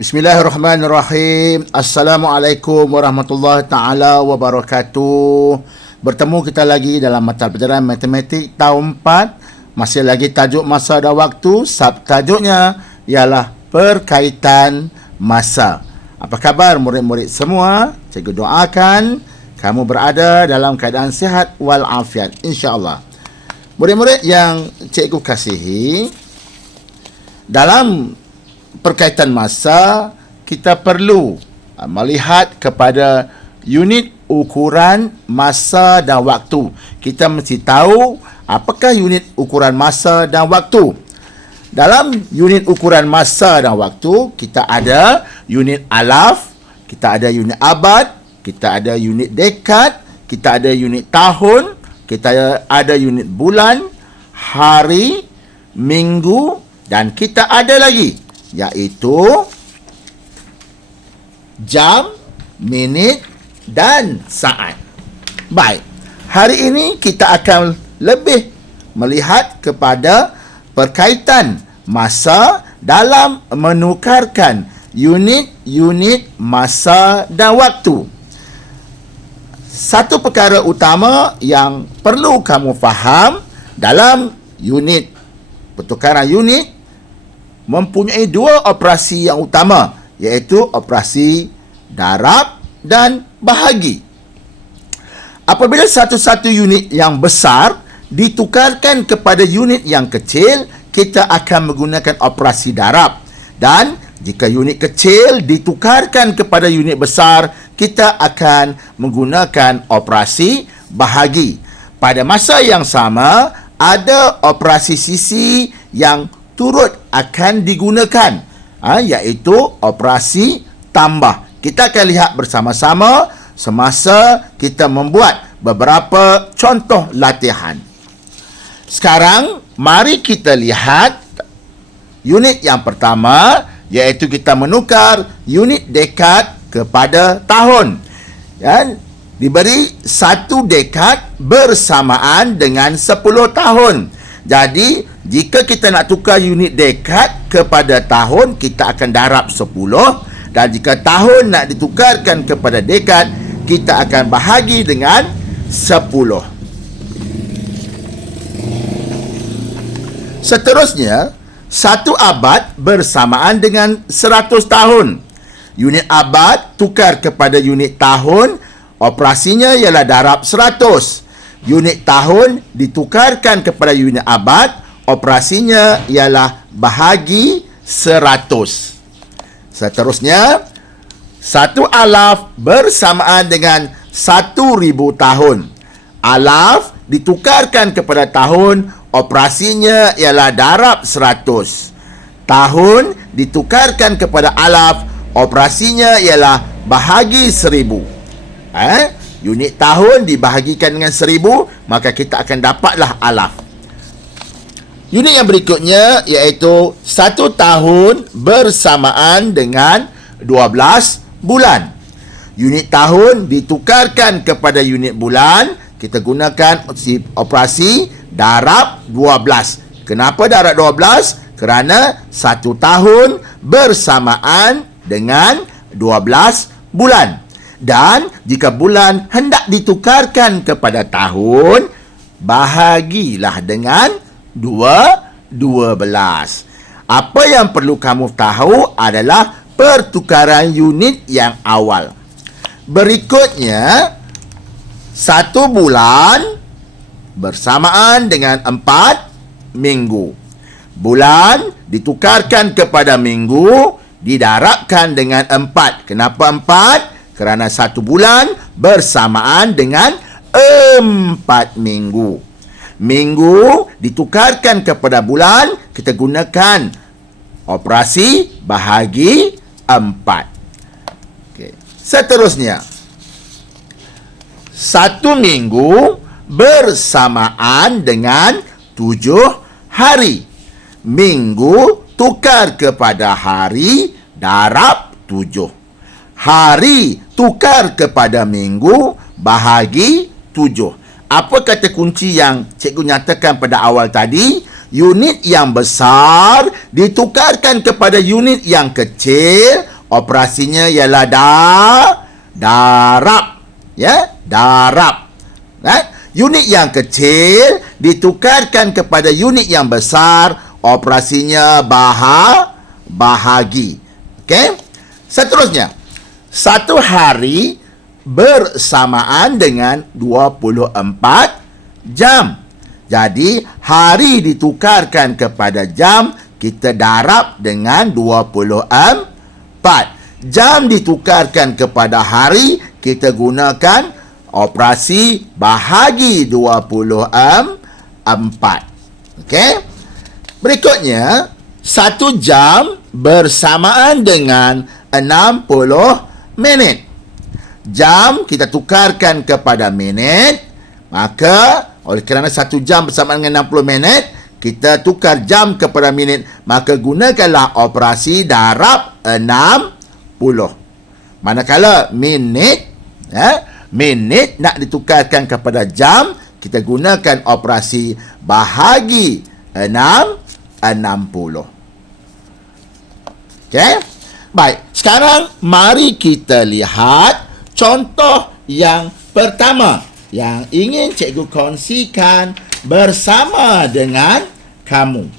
Bismillahirrahmanirrahim. Assalamualaikum warahmatullahi taala wabarakatuh. Bertemu kita lagi dalam mata pelajaran matematik tahun 4. Masih lagi tajuk masa dan waktu. Subtajuknya ialah perkaitan masa. Apa khabar murid-murid semua? Cikgu doakan kamu berada dalam keadaan sihat walafiat, insya-Allah. Murid-murid yang cikgu kasihi, dalam perkaitan masa, kita perlu melihat kepada unit ukuran masa dan waktu. Kita mesti tahu apakah unit ukuran masa dan waktu. Dalam unit ukuran masa dan waktu, kita ada unit alaf, kita ada unit abad, kita ada unit dekad, kita ada unit tahun, kita ada unit bulan, hari, minggu, dan kita ada lagi iaitu jam, minit dan saat. Baik, hari ini kita akan lebih melihat kepada perkaitan masa dalam menukarkan unit-unit masa dan waktu. Satu perkara utama yang perlu kamu faham dalam unit pertukaran unit mempunyai dua operasi yang utama, iaitu operasi darab dan bahagi. Apabila satu-satu unit yang besar ditukarkan kepada unit yang kecil, kita akan menggunakan operasi darab. Dan jika unit kecil ditukarkan kepada unit besar, kita akan menggunakan operasi bahagi. Pada masa yang sama, ada operasi sisi yang turut akan digunakan, iaitu operasi tambah. Kita akan lihat bersama-sama semasa kita membuat beberapa contoh latihan. Sekarang, mari kita lihat unit yang pertama, iaitu kita menukar unit dekad kepada tahun. Diberi satu dekad bersamaan dengan 10 tahun. Jadi, jika kita nak tukar unit dekad kepada tahun, kita akan darab 10. Dan jika tahun nak ditukarkan kepada dekad, kita akan bahagi dengan 10. Seterusnya, satu abad bersamaan dengan 100 tahun. Unit abad tukar kepada unit tahun, operasinya ialah darab 100. Unit tahun ditukarkan kepada unit abad, operasinya ialah bahagi 100. Seterusnya, satu alaf bersamaan dengan 1000 tahun. Alaf ditukarkan kepada tahun, operasinya ialah darab 100. Tahun ditukarkan kepada alaf, operasinya ialah bahagi 1000. Unit tahun dibahagikan dengan 1000, maka kita akan dapatlah alaf. Unit yang berikutnya iaitu 1 tahun bersamaan dengan 12 bulan. Unit tahun ditukarkan kepada unit bulan, kita gunakan operasi darab 12. Kenapa darab 12? Kerana 1 tahun bersamaan dengan 12 bulan. Dan jika bulan hendak ditukarkan kepada tahun, bahagilah dengan 12. Apa yang perlu kamu tahu adalah pertukaran unit yang awal. Berikutnya, 1 bulan bersamaan dengan 4 minggu. Bulan ditukarkan kepada minggu, didarabkan dengan 4. Kenapa 4? Kerana 1 bulan bersamaan dengan 4 minggu. Minggu ditukarkan kepada bulan, kita gunakan operasi bahagi 4. Seterusnya, 1 minggu bersamaan dengan 7 hari. Minggu tukar kepada hari, darab 7. Hari tukar kepada minggu, bahagi 7. Apa kata kunci yang cikgu nyatakan pada awal tadi? Unit yang besar ditukarkan kepada unit yang kecil, operasinya ialah darab. Ya, darab. Right? Unit yang kecil ditukarkan kepada unit yang besar, operasinya bahagi. Okey? Seterusnya, satu hari bersamaan dengan 24 jam. Jadi, hari ditukarkan kepada jam, kita darab dengan 24. Jam ditukarkan kepada hari, kita gunakan operasi bahagi 24. Okey? Berikutnya, 1 jam bersamaan dengan 60 minit. Jam kita tukarkan kepada minit, maka oleh kerana 1 jam bersamaan dengan 60 minit, kita tukar jam kepada minit, maka gunakanlah operasi darab 60. Manakala minit nak ditukarkan kepada jam, kita gunakan operasi bahagi 60. Okey? Baik, sekarang mari kita lihat contoh yang pertama yang ingin cikgu kongsikan bersama dengan kamu.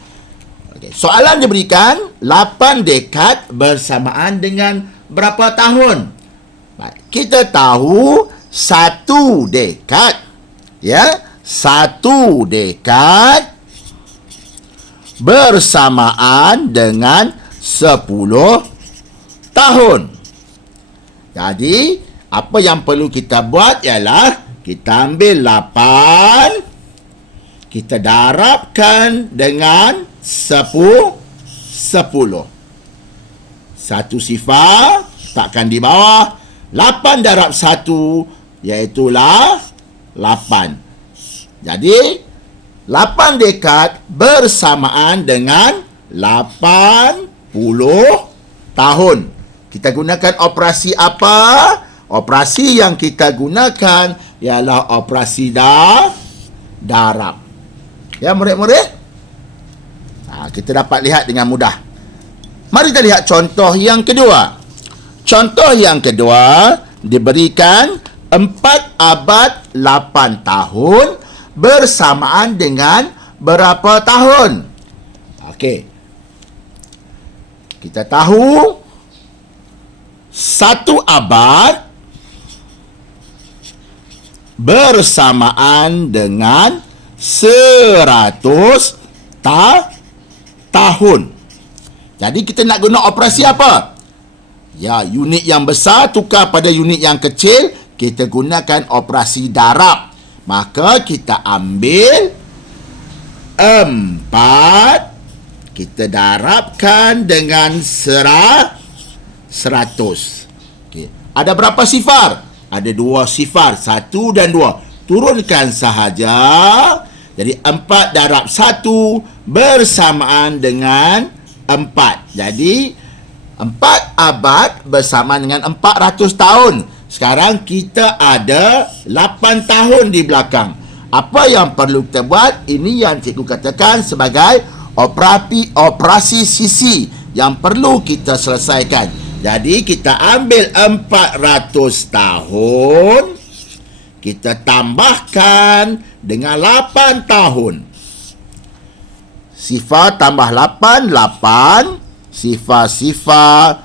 Okey, soalan diberikan 8 dekad bersamaan dengan berapa tahun? Baik, kita tahu 1 dekad, ya, 1 dekad bersamaan dengan 10 tahun. Jadi, apa yang perlu kita buat ialah kita ambil 8, kita darabkan dengan 10. 1 sifar, takkan di bawah. 8 darab 1, iaitulah 8. Jadi, 8 dekad bersamaan dengan 80 tahun. Kita gunakan operasi apa? Operasi yang kita gunakan ialah operasi darab. Ya, murid-murid? Kita dapat lihat dengan mudah. Mari kita lihat contoh yang kedua. Contoh yang kedua diberikan 4 abad 8 tahun bersamaan dengan berapa tahun? Okey. Kita tahu 1 abad bersamaan dengan 100 tahun. Jadi kita nak guna operasi apa? Ya, unit yang besar tukar pada unit yang kecil, kita gunakan operasi darab. Maka kita ambil 4, kita darabkan dengan 100. Okey. Ada berapa sifar? Ada 2 sifar, 1 dan 2. Turunkan sahaja. Jadi 4 darab 1 bersamaan dengan 4. Jadi 4 abad bersamaan dengan 400 tahun. Sekarang kita ada 8 tahun di belakang. Apa yang perlu kita buat? Ini yang cikgu katakan sebagai operasi sisi yang perlu kita selesaikan. Jadi kita ambil 400 tahun, kita tambahkan dengan 8 tahun. Sifar tambah 8, 8. Sifar 4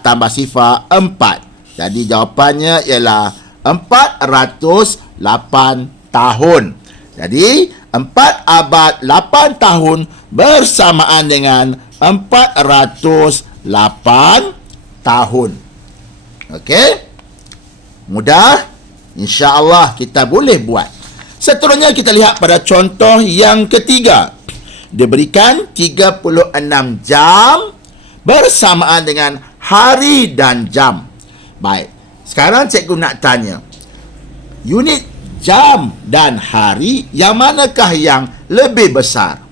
tambah sifar 4. Jadi jawapannya ialah 408 tahun. Jadi 4 abad 8 tahun bersamaan dengan 408 tahun. Okey? Mudah? InsyaAllah kita boleh buat. Seterusnya kita lihat pada contoh yang ketiga. Diberikan 36 jam bersamaan dengan hari dan jam. Baik. Sekarang cikgu nak tanya. Unit jam dan hari yang manakah yang lebih besar?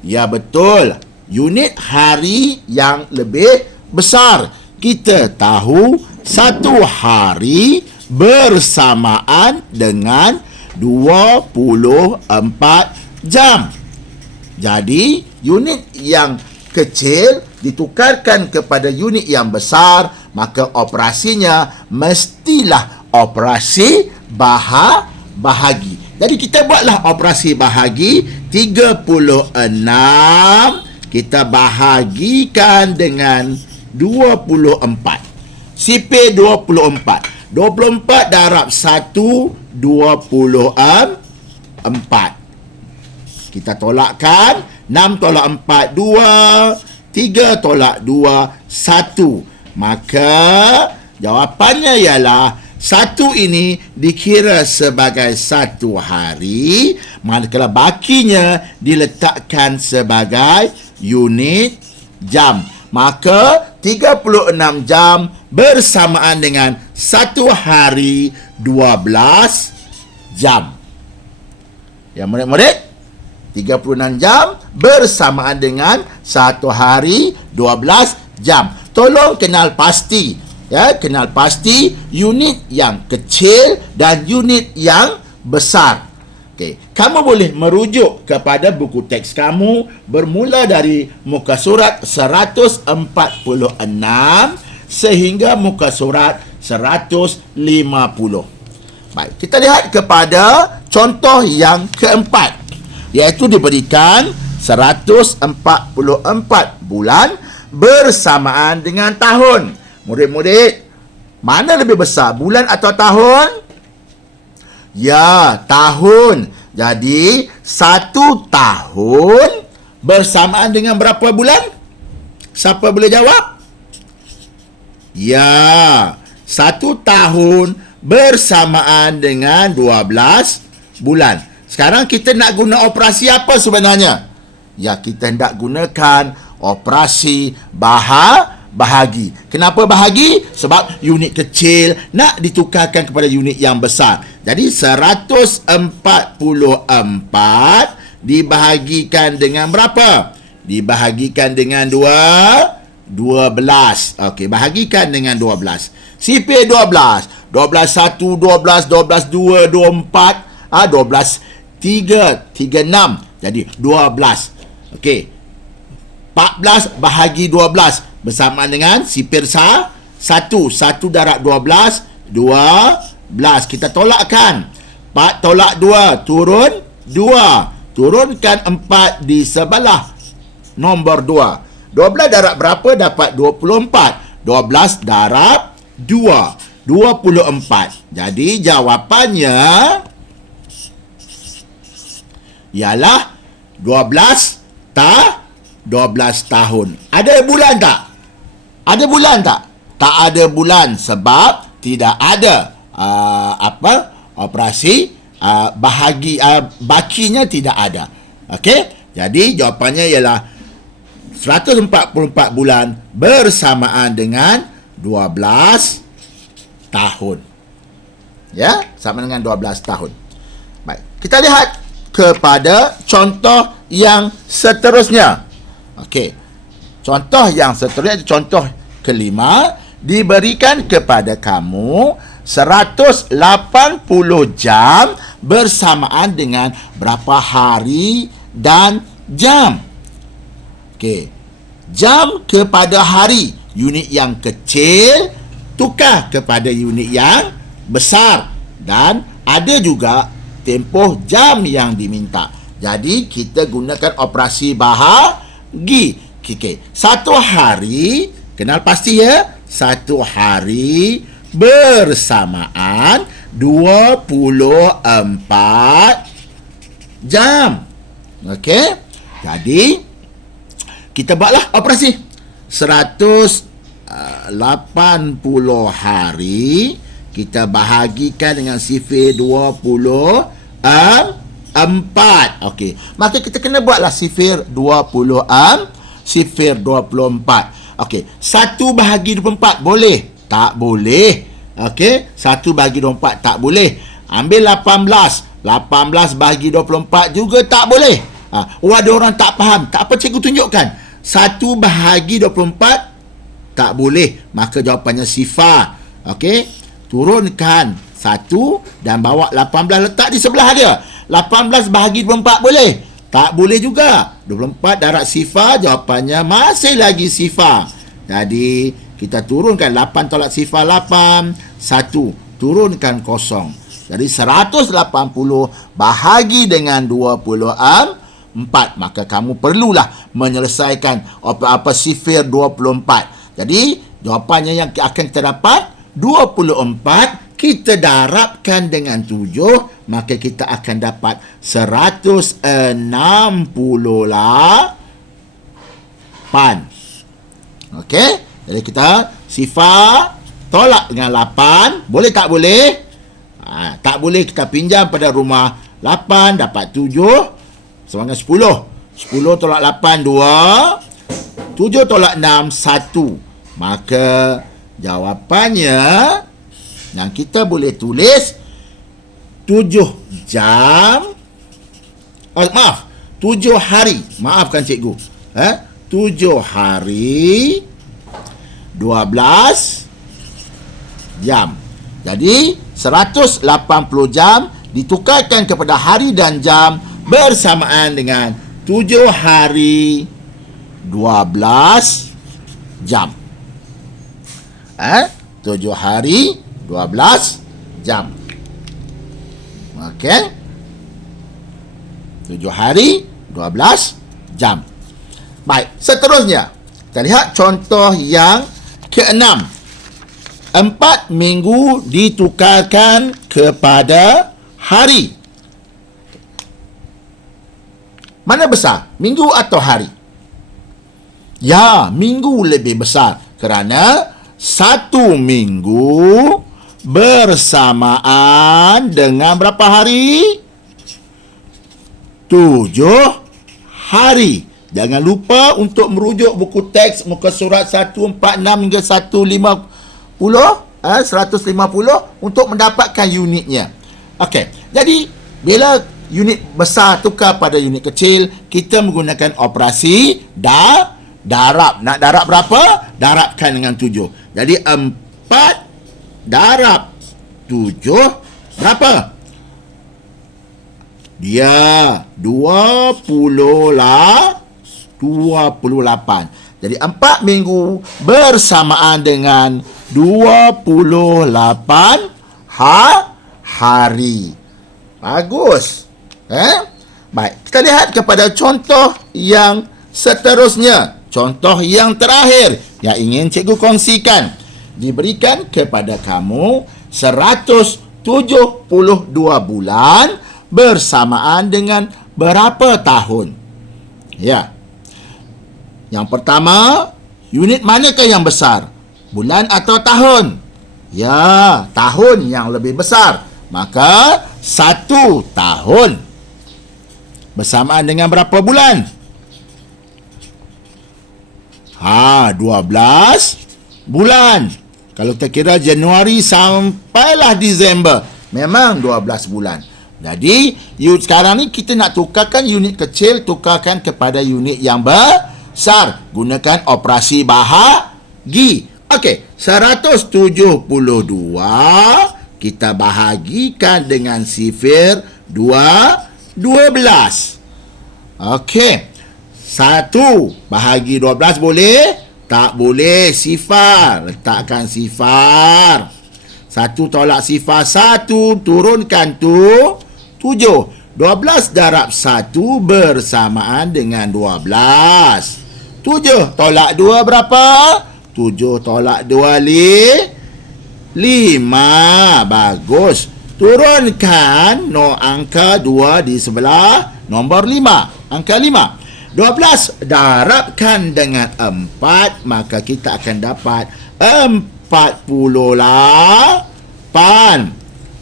Ya, betul. Unit hari yang lebih besar. Kita tahu 1 hari bersamaan dengan 24 jam. Jadi, unit yang kecil ditukarkan kepada unit yang besar, maka operasinya mestilah operasi bahagi. Jadi kita buatlah operasi bahagi 36 kita bahagikan dengan 24. Sifir 24. 24 darab 1, 24. Kita tolakkan. 6 tolak 4, 2. 3 tolak 2, 1. Maka jawapannya ialah 1 ini dikira sebagai 1 hari, manakala bakinya diletakkan sebagai unit jam. Maka 36 jam bersamaan dengan 1 hari 12 jam. Ya murid-murid, 36 jam bersamaan dengan 1 hari 12 jam. Tolong kenal pasti, ya, kenal pasti unit yang kecil dan unit yang besar. Okey, kamu boleh merujuk kepada buku teks kamu bermula dari muka surat 146 sehingga muka surat 150. Baik, kita lihat kepada contoh yang keempat, iaitu diberikan 144 bulan bersamaan dengan tahun. Murid-murid, mana lebih besar, bulan atau tahun? Ya, tahun. Jadi 1 tahun bersamaan dengan berapa bulan? Siapa boleh jawab? Ya, 1 tahun bersamaan dengan 12 bulan. Sekarang kita nak guna operasi apa sebenarnya? Ya, kita hendak gunakan operasi bahagi. Kenapa bahagi? Sebab unit kecil nak ditukarkan kepada unit yang besar. Jadi 144 dibahagikan dengan berapa? Dibahagikan dengan 12. Okey, bahagikan dengan 12. Sifir 12. 12 1, 12, 12 2, 24, 12 3, 36. Jadi 12. Okey. 14 bahagi 12 bersamaan dengan sifir 1. 1 darab 12, 12. Kita tolakkan. 4 tolak 2, turun 2. Turunkan 4 di sebelah nombor 2. 12 darab berapa? Dapat 24. 12 darab 2. 24. Jadi jawapannya ialah 12 tahun. Ada bulan tak? Ada bulan tak? Tak ada bulan sebab tidak ada operasi bakinya tidak ada. Okey? Jadi jawapannya ialah 144 bulan bersamaan dengan 12 tahun. Ya, sama dengan 12 tahun. Baik, kita lihat kepada contoh yang seterusnya. Okey. Contoh yang seterusnya, contoh kelima, diberikan kepada kamu 180 jam bersamaan dengan berapa hari dan jam. Okey. Jam kepada hari, unit yang kecil tukar kepada unit yang besar, dan ada juga tempoh jam yang diminta. Jadi kita gunakan operasi bahagi. Okay. 1 hari, kenal pasti ya, 1 hari bersamaan 24 jam. Okey. Jadi kita buatlah operasi 180 hari kita bahagikan dengan sifir 24. Okey. Maka kita kena buatlah sifir 24. Okey. 1 bahagi 24 boleh? Tak boleh. Okey. 1 bahagi 24 tak boleh. Ambil 18. 18 bahagi 24 juga tak boleh. Ada orang tak faham. Tak apa, cikgu tunjukkan. 1 bahagi 24 tak boleh. Maka jawapannya sifar. Okey. Turunkan 1 dan bawa 18 letak di sebelah dia. 18 bahagi 24 boleh? Tak boleh juga. 24 darab sifar, jawapannya masih lagi sifar. Jadi, kita turunkan 8 tolak sifar 8, 1. Turunkan kosong. Jadi, 180 bahagi dengan 24. Maka kamu perlulah menyelesaikan apa sifir 24. Jadi, jawapannya yang akan kita dapat 24 kita darabkan dengan 7, maka kita akan dapat 168. Okey, jadi kita sifar tolak dengan 8, boleh tak boleh? Tak boleh, kita pinjam pada rumah 8 dapat 7 sama dengan 10. 10 tolak 8 2, 7 tolak 6 1. Maka jawapannya yang kita boleh tulis 7 jam. 7 hari. Maafkan cikgu. 7 hari 12 jam. Jadi 180 jam ditukarkan kepada hari dan jam bersamaan dengan 7 hari 12 jam. 7 hari 12 jam. Okey. 7 hari 12 jam. Baik, seterusnya kita lihat contoh yang ke-6. 4 minggu ditukarkan kepada hari. Mana besar? Minggu atau hari? Ya, minggu lebih besar kerana 1 minggu bersamaan dengan berapa hari? 7 hari. Jangan lupa untuk merujuk buku teks muka surat 146 hingga 150 untuk mendapatkan unitnya. Okey, jadi bila unit besar tukar pada unit kecil, kita menggunakan operasi darab. Nak darab berapa? Darabkan dengan 7. Jadi 4 darab 7 berapa? Dia 28. Jadi 4 minggu bersamaan dengan 28 hari. Bagus. Baik, kita lihat kepada contoh yang seterusnya. Contoh yang terakhir yang ingin cikgu kongsikan. Diberikan kepada kamu 172 bulan bersamaan dengan berapa tahun? Ya. Yang pertama, unit manakah yang besar? Bulan atau tahun? Ya, tahun yang lebih besar. Maka 1 tahun bersamaan dengan berapa bulan? 12 bulan. Kalau kita kira Januari sampailah Disember, memang 12 bulan. Jadi, sekarang ni kita nak tukarkan unit kecil, tukarkan kepada unit yang besar. Gunakan operasi bahagi. Okey, 172 kita bahagikan dengan sifir 12. Okey. 1 bahagi 12 boleh? Tak boleh. Sifar. Letakkan sifar. 1 tolak sifar 1. Turunkan tu 7. 12 darab 1 bersamaan dengan 12. 7 tolak 2 berapa? 7 tolak 2 5. Bagus. Turunkan angka 2 di sebelah nombor 5. Angka 5. 12 darabkan dengan 4, maka kita akan dapat 48.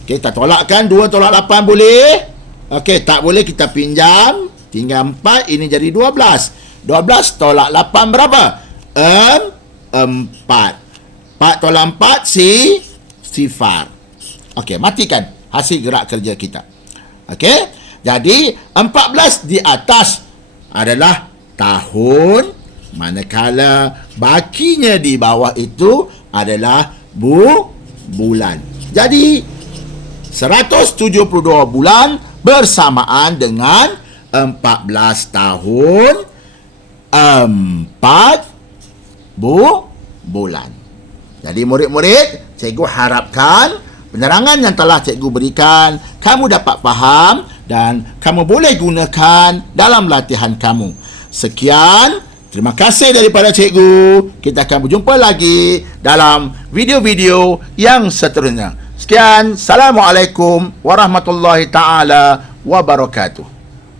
Kita tolakkan 2 tolak 8 boleh? Okey, tak boleh, kita pinjam. Tinggal 4, ini jadi 12. 12 tolak 8 berapa? 4. 4 tolak 4 sifar. Okey, matikan hasil gerak kerja kita. Okey, jadi 14 di atas adalah tahun, manakala bakinya di bawah itu adalah bulan. Jadi 172 bulan bersamaan dengan 14 tahun 4 bulan. Jadi murid-murid, cikgu harapkan penerangan yang telah cikgu berikan kamu dapat faham dan kamu boleh gunakan dalam latihan kamu. Sekian, terima kasih daripada cikgu. Kita akan berjumpa lagi dalam video-video yang seterusnya. Sekian, Assalamualaikum warahmatullahi taala wabarakatuh.